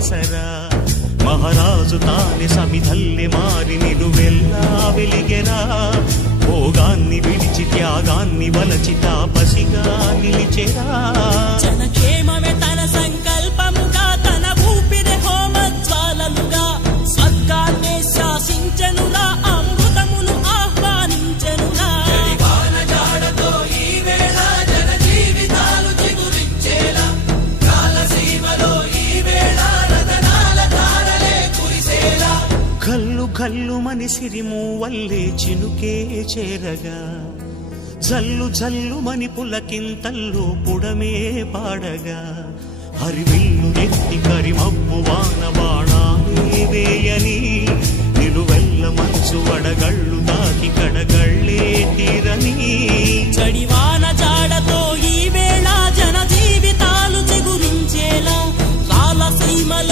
సరా మహారాజు తానే సమిధల్లె మారి నిలువెల్లా వెలిగెరా భోగాన్ని విడిచి త్యాగాన్ని వలచి తాపసిగా నిలిచెరా జనక్షేమమే తన సంకల్పముగా తన ఊపిరి హోమజ్వాలలుగా స్వర్గాన్నే శాసించెనురా అమృతమును ఆహ్వానించెనురా వానజాడతో ఈ వేళ జన జీవితాలు చిగురించేలా కాలసీమలో ఈ వేళ రతనాల ధారలే కురిసేలా కల్లు కల్లు మని సిరిము వల్లే చినుకే చేరగా జల్లు జల్లు మని పులకింతల్లు పుడమే పాడగా హరివిల్లు ఎత్తి కరిమబ్బు వాన బాణాలే వేయని నిలువెల్ల మంచు వడగళ్ళు దాకి కడగళ్ళ